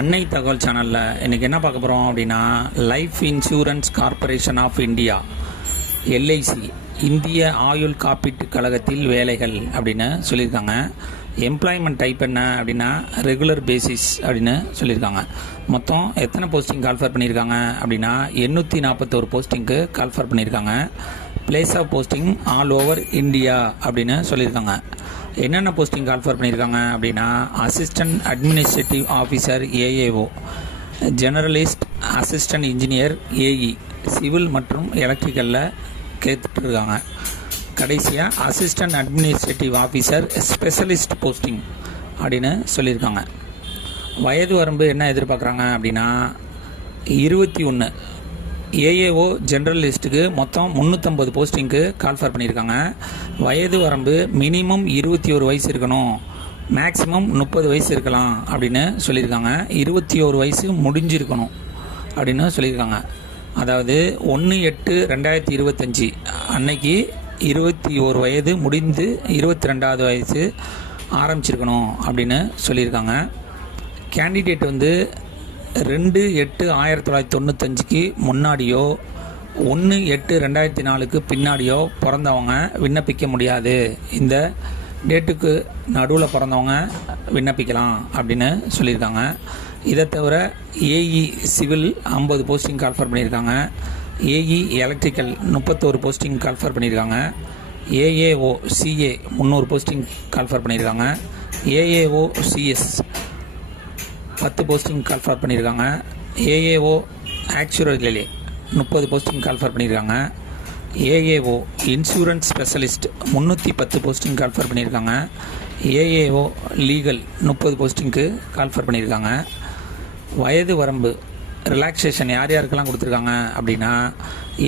அன்னை தகவல் சேனலில் இன்றைக்கி என்ன பார்க்க போகிறோம் அப்படின்னா, life insurance corporation of India LIC இந்திய ஆயுள் காப்பீட்டு கழகத்தில் வேலைகள் அப்படின்னு சொல்லியிருக்காங்க. எம்ப்ளாய்மெண்ட் டைப் என்ன அப்படின்னா ரெகுலர் பேசிஸ் அப்படின்னு சொல்லியிருக்காங்க. மொத்தம் எத்தனை போஸ்டிங் கால்ஃபர் பண்ணியிருக்காங்க அப்படின்னா 841 போஸ்டிங்க்கு கால்ஃபர் பண்ணியிருக்காங்க. Place of posting all over India அப்படின்னு சொல்லியிருக்காங்க. என்னென்ன போஸ்டிங் கால்ஃபர் பண்ணியிருக்காங்க அப்படின்னா assistant administrative officer AAO, generalist assistant engineer AE, civil மற்றும் எலக்ட்ரிக்கலில் கேட்டுட்ருக்காங்க. கடைசியாக assistant administrative officer specialist posting அப்படின்னு சொல்லியிருக்காங்க. வயது வரம்பு என்ன எதிர்பார்க்குறாங்க அப்படின்னா 21. ஏஏஓ ஜென்ரல் லிஸ்ட்டுக்கு மொத்தம் 350 போஸ்டிங்க்கு கால்ஃபர் பண்ணியிருக்காங்க. வயது வரம்பு மினிமம் 21 வயசு இருக்கணும், மேக்ஸிமம் 30 வயசு இருக்கலாம் அப்படின்னு சொல்லியிருக்காங்க. 21 வயசு முடிஞ்சிருக்கணும் அப்படின்னு சொல்லியிருக்காங்க. அதாவது 1/8/2025 அன்னைக்கு 21 வயது முடிந்து 22வது வயசு ஆரம்பிச்சிருக்கணும் அப்படின்னு சொல்லியிருக்காங்க. கேண்டிடேட் 2/8/1995 முன்னாடியோ 1/8/2004 பின்னாடியோ பிறந்தவங்க விண்ணப்பிக்க முடியாது. இந்த டேட்டுக்கு நடுவில் பிறந்தவங்க விண்ணப்பிக்கலாம் அப்படின்னு சொல்லியிருக்காங்க. இதை தவிர ஏஇ சிவில் 50 போஸ்டிங் கால்ஃபர் பண்ணியிருக்காங்க. ஏஇ எலக்ட்ரிக்கல் 31 போஸ்டிங் கால்ஃபர் பண்ணியிருக்காங்க. ஏஏஓ சிஏ 300 போஸ்டிங் கால்ஃபர் பண்ணியிருக்காங்க. ஏஏஓ சிஎஸ் 10 போஸ்டிங் கால்ஃபர் பண்ணியிருக்காங்க. ஏஏஓ ஆக்சுவரியல் 30 போஸ்டிங் கால்ஃபர் பண்ணியிருக்காங்க. AAO insurance specialist 310 posting call for பண்ணியிருக்காங்க. ஏஏஓ லீகல் 30 போஸ்டிங்க்கு கால்ஃபர் பண்ணியிருக்காங்க. வயது வரம்பு ரிலாக்ஸேஷன் யார் யாருக்கெல்லாம் கொடுத்துருக்காங்க அப்படின்னா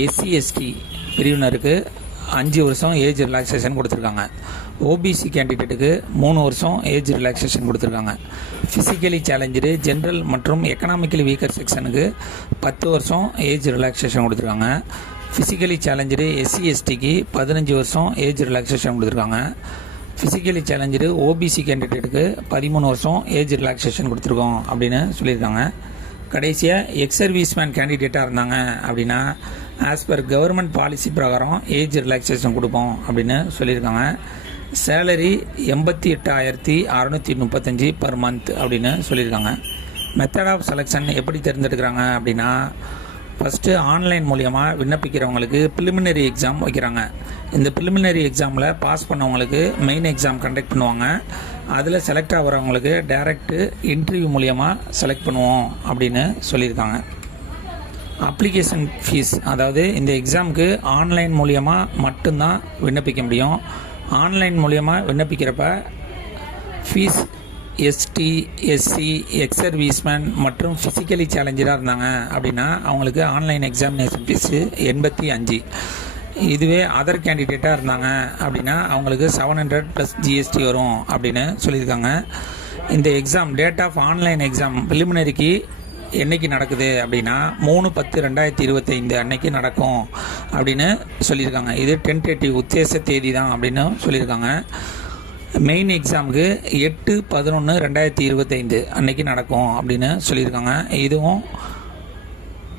எஸ்சி எஸ்டி பிரிவினருக்கு 5 வருஷம் ஏஜ் ரிலாக்ஸேஷன் கொடுத்துருக்காங்க. ஓபிசி கேண்டிடேட்டுக்கு 3 வருஷம் ஏஜ் ரிலாக்ஸேஷன் கொடுத்துருக்காங்க. ஃபிசிக்கலி சேலஞ்சு ஜென்ரல் மற்றும் எக்கனாமிக்கலி வீக்கர் செக்ஷனுக்கு 10 வருஷம் ஏஜ் ரிலாக்ஸேஷன் கொடுத்துருக்காங்க. ஃபிசிக்கலி சேலஞ்சு எஸ்சி எஸ்டிக்கு 15 வருஷம் ஏஜ் ரிலாக்ஸேஷன் கொடுத்துருக்காங்க. ஃபிசிக்கலி சேலஞ்சு ஓபிசி கேண்டிடேட்டுக்கு 13 வருஷம் ஏஜ் ரிலாக்ஸேஷன் கொடுத்துருக்கோம் அப்படின்னு சொல்லியிருக்காங்க. கடைசியாக எக்ஸ் சர்வீஸ்மேன் கேண்டிடேட்டாக இருந்தாங்க அப்படின்னா ஆஸ் பர் கவர்மெண்ட் பாலிசி பிரகாரம் ஏஜ் ரிலாக்ஸேஷன் கொடுப்போம் அப்படின்னு சொல்லியிருக்காங்க. சேலரி 88,635 பர் மந்த் அப்படின்னு சொல்லியிருக்காங்க. மெத்தட் ஆஃப் செலெக்ஷன் எப்படி தேர்ந்தெடுக்கிறாங்க அப்படின்னா ஃபஸ்ட்டு ஆன்லைன் மூலியமாக விண்ணப்பிக்கிறவங்களுக்கு ப்ரிலிமினரி எக்ஸாம் வைக்கிறாங்க. இந்த ப்ரிலிமினரி எக்ஸாமில் பாஸ் பண்ணவங்களுக்கு மெயின் எக்ஸாம் கண்டக்ட் பண்ணுவாங்க. அதில் செலக்ட் ஆகிறவங்களுக்கு டைரக்ட் இன்டர்வியூ மூலியமாக செலக்ட் பண்ணுவோம் அப்படின்னு சொல்லியிருக்காங்க. அப்ளிகேஷன் ஃபீஸ், அதாவது இந்த எக்ஸாமுக்கு ஆன்லைன் மூலியமாக மட்டும்தான் விண்ணப்பிக்க முடியும். ஆன்லைன் மூலியமாக விண்ணப்பிக்கிறப்ப fees ST SC ex serviceman மற்றும் ஃபிசிக்கலி சேலஞ்சராக இருந்தாங்க அப்படின்னா அவங்களுக்கு ஆன்லைன் எக்ஸாமினேஷன் ஃபீஸு 85. இதுவே அதர் கேண்டிடேட்டாக இருந்தாங்க அப்படின்னா அவங்களுக்கு 700 + ஜிஎஸ்டி வரும் அப்படின்னு சொல்லியிருக்காங்க. இந்த exam date of online exam ப்ரிலிமினரிக்கு என்றைக்கு நடக்குது அப்படின்னா 3/10/2025 அன்னைக்கு நடக்கும் அப்படின்னு சொல்லியிருக்காங்க. இது டென்டேட்டிவ் உத்தேச தேதி தான் அப்படின்னு சொல்லியிருக்காங்க. மெயின் எக்ஸாமுக்கு 8/11/2025 அன்னைக்கு நடக்கும் அப்படின்னு சொல்லியிருக்காங்க. இதுவும்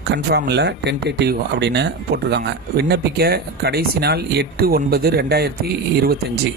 கன்ஃபார்ம் இல்லை, டென்டேட்டிவ் அப்படின்னு போட்டிருக்காங்க. விண்ணப்பிக்க கடைசி நாள் 8/9/2025